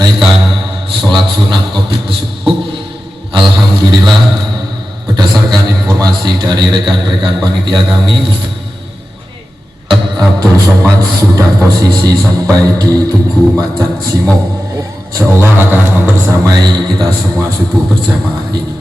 naikkan sholat sunnah Qobliyah tersebut. Alhamdulillah, berdasarkan informasi dari rekan-rekan panitia kami, Abdul Somad sudah posisi sampai di Tugu Macan Simo. Insyaallah akan membersamai kita semua subuh berjamaah ini.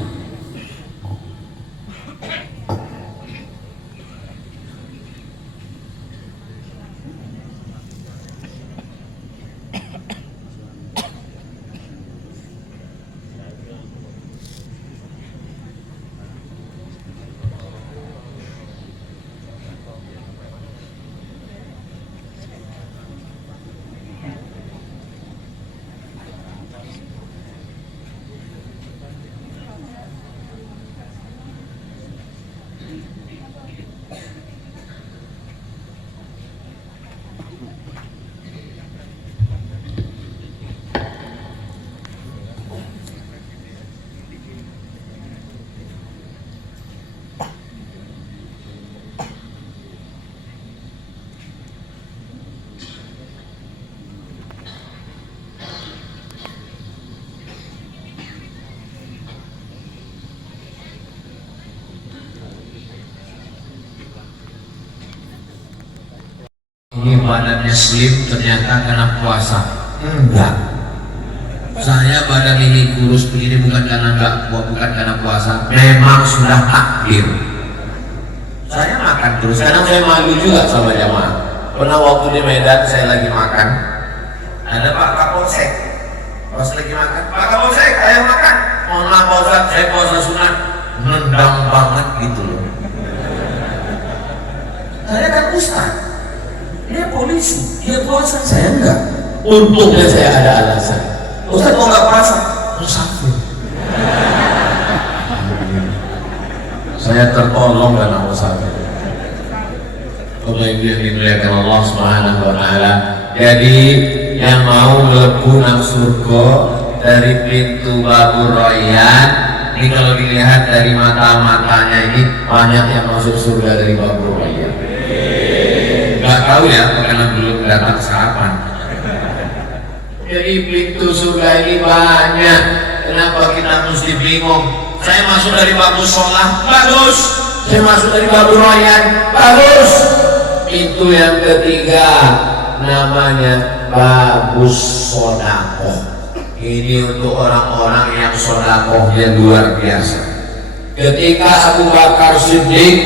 Ini badannya slim, ternyata karena puasa. Enggak, saya badan ini kurus begini bukan karena bukan karena puasa, memang sudah takdir. Saya makan terus, kadang saya malu juga sama jamaah. Pernah waktu di Medan saya lagi makan, ada Pak Kapolsek, pas lagi makan, Pak Kapolsek, ayo makan. Mohon maaf Pak Ustaz, saya puasa sunat. Nendang banget gitu loh. Saya kan Ustaz, dia polisi, dia puasa, saya enggak. Untungnya saya ada alasan. Ustaz mau nggak puasa? Musafir. Saya tertolong karena musafir. Bapak Ibu yang dimuliakan Allah Subhanahu wa Ta'ala. Jadi yang mau mlebu nang surga dari pintu Babur Rayyan, ini kalau dilihat dari mata-matanya ini banyak yang masuk surga dari Babur Rayyan. Nggak tahu ya, karena belum datang sarapan. Jadi pintu surga ini banyak. Kenapa kita mesti bingung? Saya masuk dari Babu Sholah, bagus. Saya masuk dari Babu Rayyan, bagus. Pintu yang ketiga namanya Babu Sodakoh. Ini untuk orang-orang yang sodakohnya luar biasa. Ketika Abu Bakar Siddiq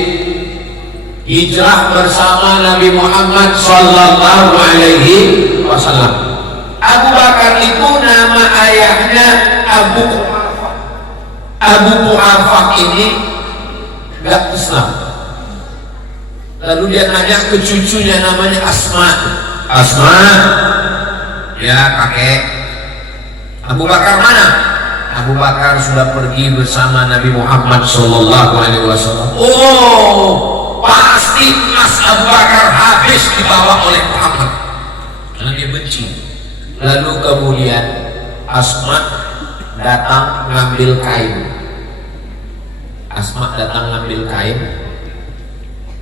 hijrah bersama Nabi Muhammad Sallallahu Alaihi Wasallam, Abu Bakar itu nama ayahnya Abu Quhafah ini gak Islam. Lalu dia nanya ke cucunya namanya Asma. Asma, ya kakek. Abu Bakar mana? Abu Bakar sudah pergi bersama Nabi Muhammad Sallallahu Alaihi Wasallam. Oh, pasti Mas Abu Bakar habis dibawa oleh Muhammad karena dia benci. Lalu kemudian Asma datang ngambil kain. Asma datang ngambil kain.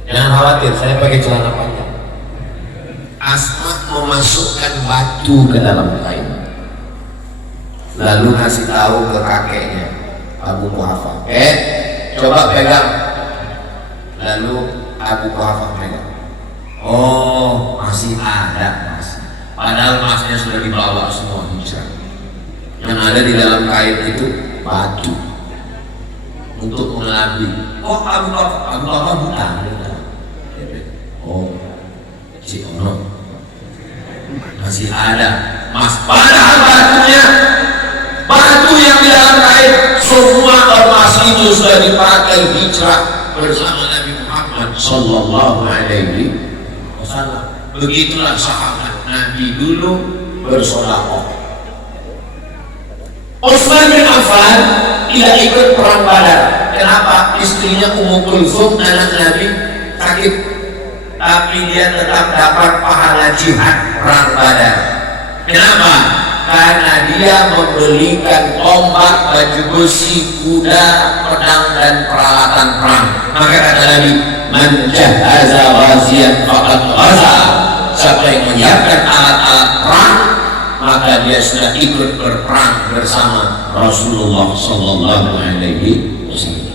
Jangan khawatir, saya pakai celana panjang. Asma memasukkan batu ke dalam kain, lalu ngasih tahu ke kakeknya Abu Quhafah, coba pegang. Lalu Abu Quhafah pegang. Oh, masih ada mas. Padahal masnya sudah dibawa semua hijrah. Yang ada di dalam kain itu batu untuk mengelabui. Oh, Abu Quhafah buta. Oh, si Ono masih ada mas. Padahal batu yang di dalam kain semua emas itu sudah dipakai hijrah bersama Nabi Muhammad Sallallahu Alaihi Wasallam. Begitulah sahabat Nabi dulu bersedekah. Utsman bin Affan tidak ikut perang Badar. Kenapa? Istrinya Ummu Kulsum, anak Nabi, sakit, tapi dia tetap dapat pahala jihad perang Badar. Kenapa? Karena dia membelikan tombak, baju besi, kuda, pedang dan peralatan perang. Maka kata Nabi, man jahaza ghaziyan faqad ghaza. Siapa yang menyiapkan alat-alat perang, maka dia sudah ikut berperang bersama Rasulullah Sallallahu Alaihi Wasallam.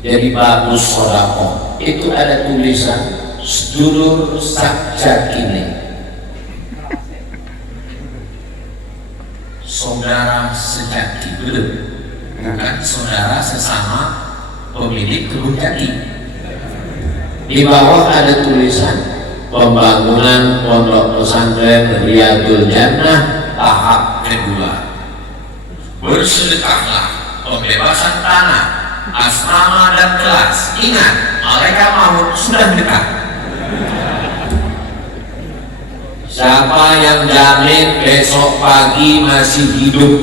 Jadi bagus sedekah itu ada tulisan sedulur sakjakine, saudara sejati, belum, bukan saudara sesama pemilik kebun jati. Di bawah ada tulisan pembangunan pondok pesantren Riyadul Jannah tahap kedua. Bersedekahlah, pembebasan tanah, asrama dan kelas. Ingat, mereka maut sudah dekat. Siapa yang jamin besok pagi masih hidup?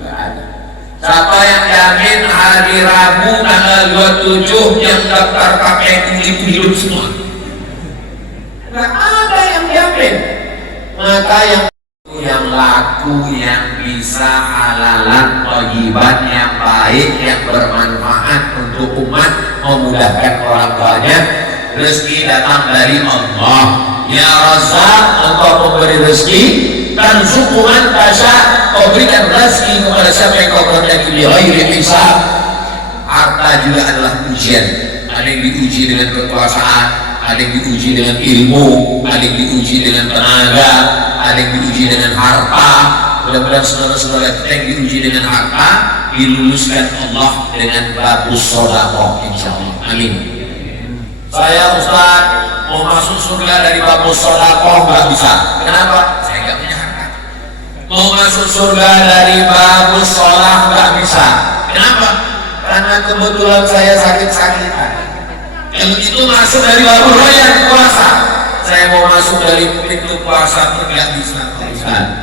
Gak ada. Siapa yang jamin hari Rabu tanggal 27 yang daftar KPU itu hidup semua? Gak ada yang jamin. Maka yang laku, yang bisa halalan, thayyiban, yang baik, yang bermanfaat untuk umat, memudahkan orang banyak. Rezeki datang dari Allah. Ya Razzaq, engkau memberi rezeki, dan sukuman tasya, kau berikan rezeki kepada siapa yang kau kehendaki bi ghairi hisab. Harta juga adalah ujian. Ada yang diuji dengan kekuasaan, ada yang diuji dengan ilmu, ada yang diuji dengan tenaga, ada yang diuji dengan harta. Mudah-mudahan saudara-saudara kita yang diuji dengan harta diluluskan Allah dengan bagus sedekah insyaallah. Amin. Saya Ustaz mau masuk surga dari bagus sedekah nggak bisa. Kenapa? Saya nggak punya harta. Mau masuk surga dari bagus sholat nggak bisa. Kenapa? Karena kebetulan saya sakit-sakitan. Yang itu masuk dari babu royan puasa. Saya mau masuk dari pintu puasa pun nggak bisa.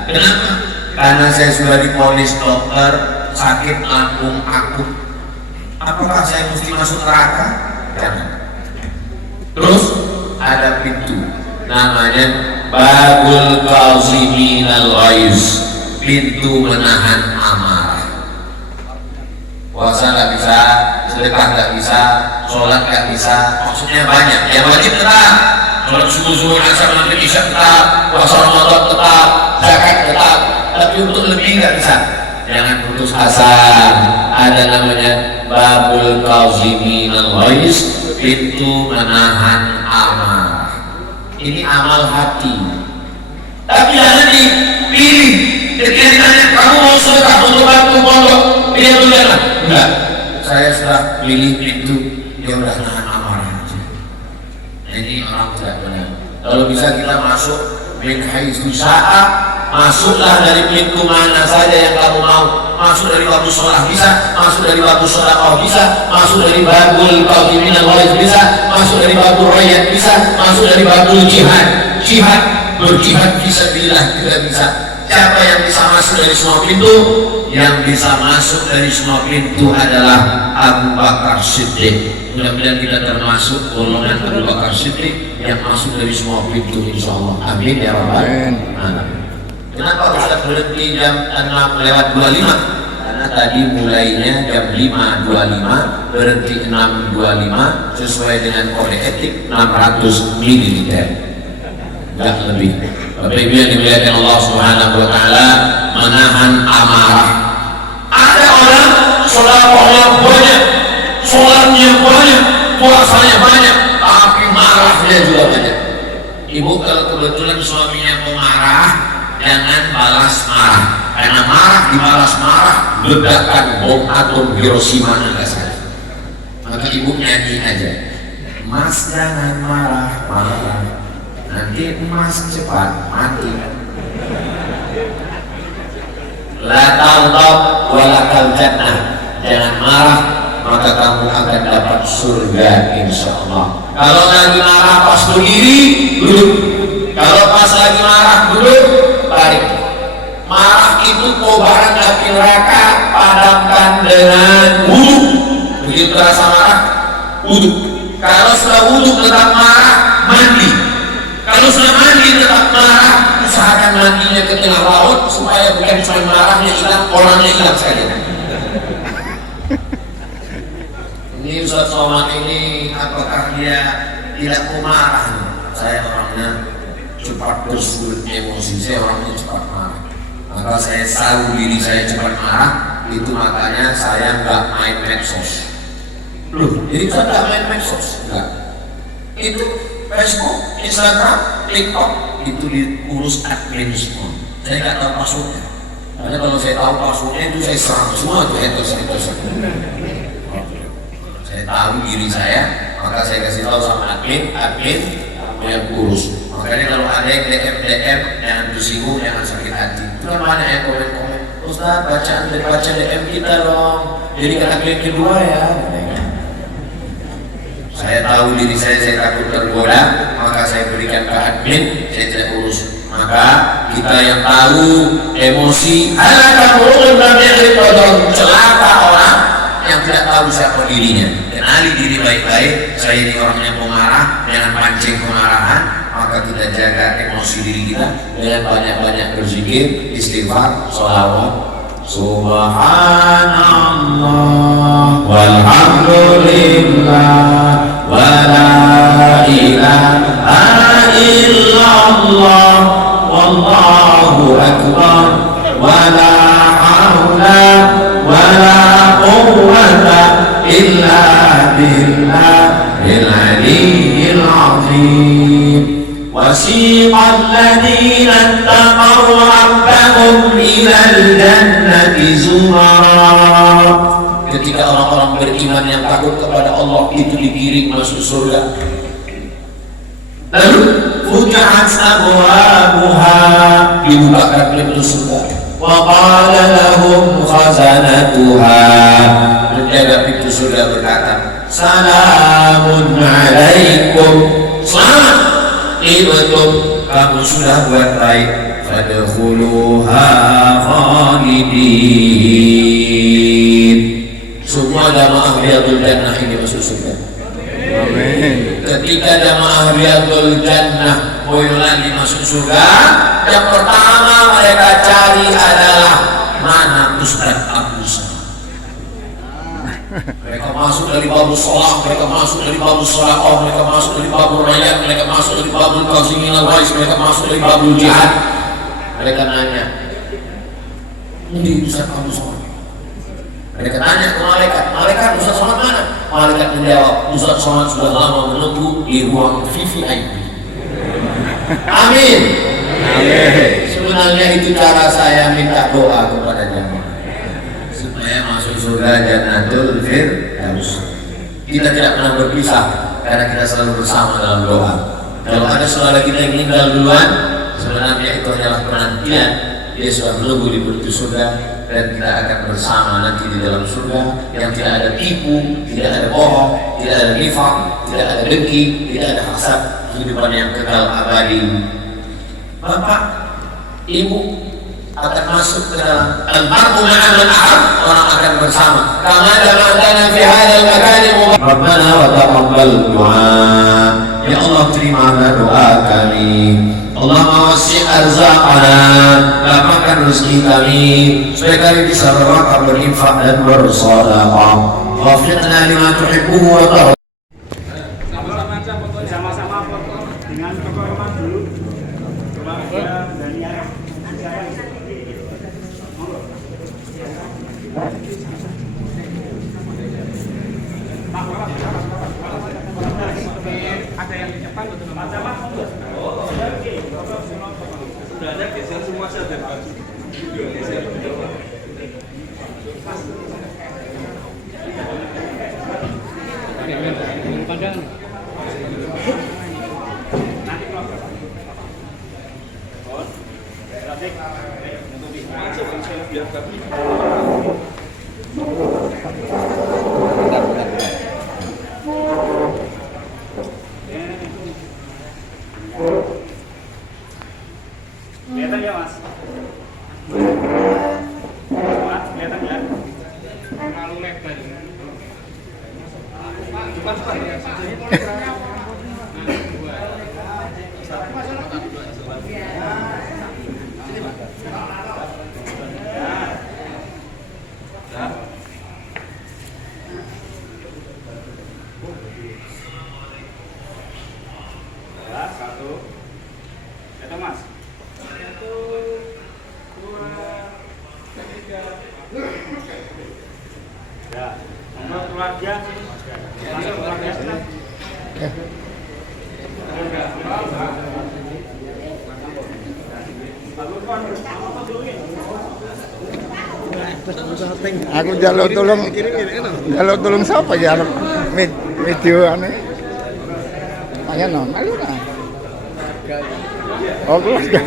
Kenapa? Karena saya sudah diponis dokter sakit lambung akut. Apakah saya mesti masuk neraka? Jangan. Terus ada pintu namanya babul qaziminal ghaiz, pintu menahan amarah. Puasa nggak bisa, sedekah nggak bisa, sholat nggak bisa, maksudnya banyak. Yang wajib tetap, sholat subuh, zuhur, asar, maghrib, isya tetap, puasa Ramadan tetap, zakat tetap, tapi untuk lebih nggak bisa. Jangan putus asa. Ada namanya babul qaziminal ghaiz, pintu menahan amarah. Ini amal hati. Tapi jangan dipilih. Ketika ditanya kamu mau sedekah untuk bantu pondok, dia tulislah enggak. Saya sudah pilih pintu yang udah nahan amarah. Nah, ini orang tidak benar. Kalau bisa kita masuk min haitsu sya'a, masuklah dari pintu mana saja yang kamu mau. Masuk dari bab sholat bisa, masuk dari bab sedekah bisa, masuk dari babul qaziminal ghaiz bisa, masuk dari babul rayyat bisa, masuk dari babul jihad. Jihad, berjihad fisabilillah juga bisa. Siapa yang bisa masuk dari semua pintu? Yang bisa masuk dari semua pintu adalah Abu Bakar Siddiq. Mudah-mudahan kita termasuk golongan Abu Bakar Siddiq yang masuk dari semua pintu insyaallah. Amin ya rabbal alamin. Kenapa Ustaz berhenti jam 6:25? Karena tadi mulainya jam 5:25, berhenti 6:25 sesuai dengan kode etik 600 ml. Enggak lebih. Bapak Ibu yang dimuliakan Allah Subhanahu wa taala, menahan amarah. Ada orang sedekahnya banyak, sholatnya banyak, puasanya banyak, tapi marahnya juga banyak. Ibu kalau kebetulan suaminya pemarah, jangan balas marah, karena marah dibalas marah, ledakan bom atom Hiroshima Nagasaki. Maka ibu nyanyi aja, Mas jangan marah-marah, nanti emas cepat mati. La taghdab walakal jannah, jangan marah maka kamu akan dapat surga insyaallah. Kalau lagi marah pas berdiri duduk, kalau pas lagi marah duduk balik. Marah itu kobaran api neraka, padamkan dengan wudu. Begitu terasa marah, wudu. Kalau sudah wudu tetap marah, mandi. Kalau sudah mandi tetap marah, usahakan mandinya ke tengah laut supaya bukan cuma marahnya hilang, orangnya hilang saja. Ini Ustaz Somad ini apakah dia tidak mau marah? Saya orangnya cepat bersulut emosi, saya orangnya cepat marah. Maka saya tahu diri saya cepat marah, itu makanya saya nggak main medsos. Loh, jadi saya nggak main medsos? Enggak. Itu Facebook, Instagram, TikTok, itu diurus admin semua. Saya nggak tahu passwordnya. Karena kalau saya tahu passwordnya itu saya serang semua itu etos. Saya tahu diri saya, maka saya kasih tahu sama admin yang urus. Makanya kalau ada yang DM jangan tersinggung, jangan sakit hati. Itu kan banyak yang komen, Ustaz baca DM kita dong, jadi kata klik kedua ya. Saya tahu diri saya takut tergoda, maka saya berikan ke admin, saya tidak urus. Maka kita yang tahu emosi, celaka orang yang tidak tahu siapa dirinya. Kenali diri baik-baik. Saya ini orang yang pemarah, jangan pancing kemarahan. Maka kita jaga emosi diri kita dengan banyak-banyak berzikir, istighfar, sholawat. Subhanallah walhamdulillah wa la ilaha illallah wallahu akbar wa la hawla wa la quwwata illa billahil aliyyil azim. وسيق الذين اتقوا ربهم إلى الجنة زمرا. Ketika orang-orang beriman yang takut kepada Allah itu digiring masuk surga. Lalu futihat abwabuha, dibukakan pintu surga. Wa qala lahum khazanatuha, penjaga pintu surga berkata, salamun alaikum, selamat ibtum, kamu sudah buat baik, fadkhuluha khalidin. Semua jamaah Riyadul Jannah ini masuk surga. Amin. Ketika jamaah Riyadul Jannah Boyolali masuk surga, yang pertama mereka cari adalah mana Ustaz Abu Salam. Mereka masuk dari babul sholat, mereka masuk dari babul sholaqah, mereka masuk dari babul rayyan, mereka masuk dari babul qazimin al-wais, mereka masuk dari babul jihad. Mereka nanya, ini Ustaz Abu Salam. Mereka tanya ke malaikat Ustaz Salam mana? Malaikat menjawab, Ustaz Salam sudah lama menunggu di ruang VVIP. Amin. Sebenarnya itu cara saya minta doa kepada jamaah supaya masuk surga Jannatul Firdaus. Kita tidak pernah berpisah karena kita selalu bersama dalam doa. Kalau ada saudara kita yang meninggal duluan, sebenarnya itu adalah penantian. Dia sudah menunggu di pintu surga dan kita akan bersama nanti di dalam surga yang tidak ada tipu, tidak ada bohong, tidak ada nifaq, tidak ada dengki, tidak ada hasad, kehidupan yang kekal abadi. Bapak, Ibu akan masuk ke dalam al-mar'u ma'al al-ahab, orang akan bersama. Kama jama'tana fi hadzal makani Rabbana wa taqabbal du'a. Ya Allah, terimalah doa kami. Allahumma wasi' arzaqana, lapangkan rezeki kami supaya kami bisa berwakaf, berinfak dan bersedekah. Wafiqna lima tuhibbuhu wa tarda. Sama-sama foto dengan tokoh rumah dulu. Keluarga Daniel. Ada yang di depan betul sama. Oh, oke. Sudah ada geser semua saja. Pandang. Nanti keluar. Oh. Trafik. Untuk masuk saya biar kami. Kelihatan ya Mas? Mas, kelihatan ya? Terlalu lebar. Cepat ya. Satu. Mas. 1, 2, Aku jaluk tolong siapa ya video ane. Ayo no, malu nah. Oh, keluarga.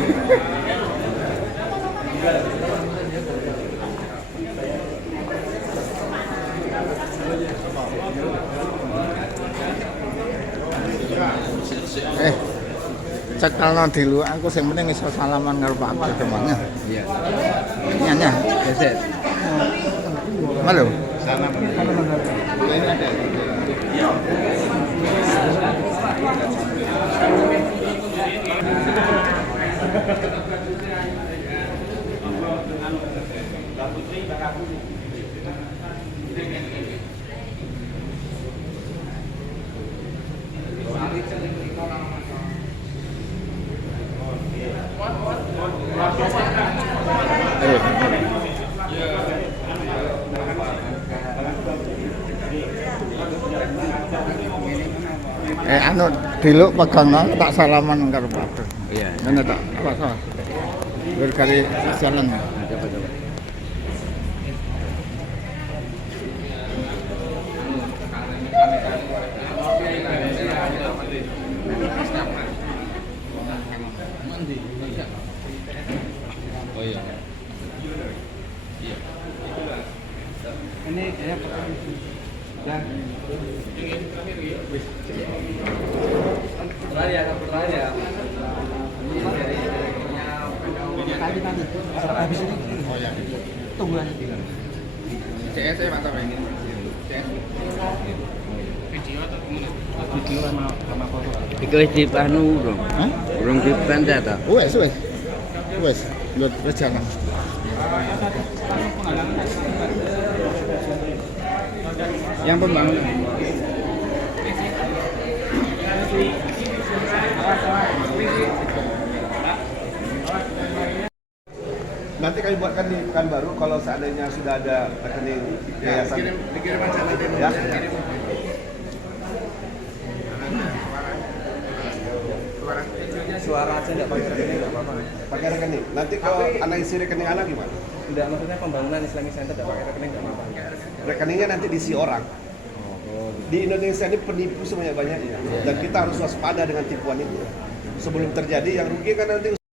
Cek kalau di luar aku sing penting iso salaman karo Pak Abdul temannya. Iya. Nyanya, geset. Halo. Salam. Ini ada. Iya. Anu diluk pegang tak salaman karo Pak Abdul. Iya. Ngene tak apa berkali jalan. Coba. Oh iya. Iya. Ini ya. Bertanya. Habis ini. Oh ya. Tunggu aja. CS saya mantap ini. CS. Video atau video sama foto. Iki wis dipanu dong. Hah? Urung dipandhat ta? Wes. Buat berjalan. Yang pembangunan. Nanti kami buatkan di Pekanbaru kalau seandainya sudah ada rekening yayasan. Dikirim aja nanti. Ya. Suara aja nggak pakai rekening nggak apa-apa. Pakai rekening. Nanti kalau anak isi rekening anak gimana? Tidak, maksudnya pembangunan Islamic Center nggak pakai rekening nggak apa-apa. Rekeningnya nanti diisi orang. Di Indonesia ini penipu sebanyak-banyaknya dan kita harus waspada dengan tipuan itu. Sebelum terjadi yang rugi kan nanti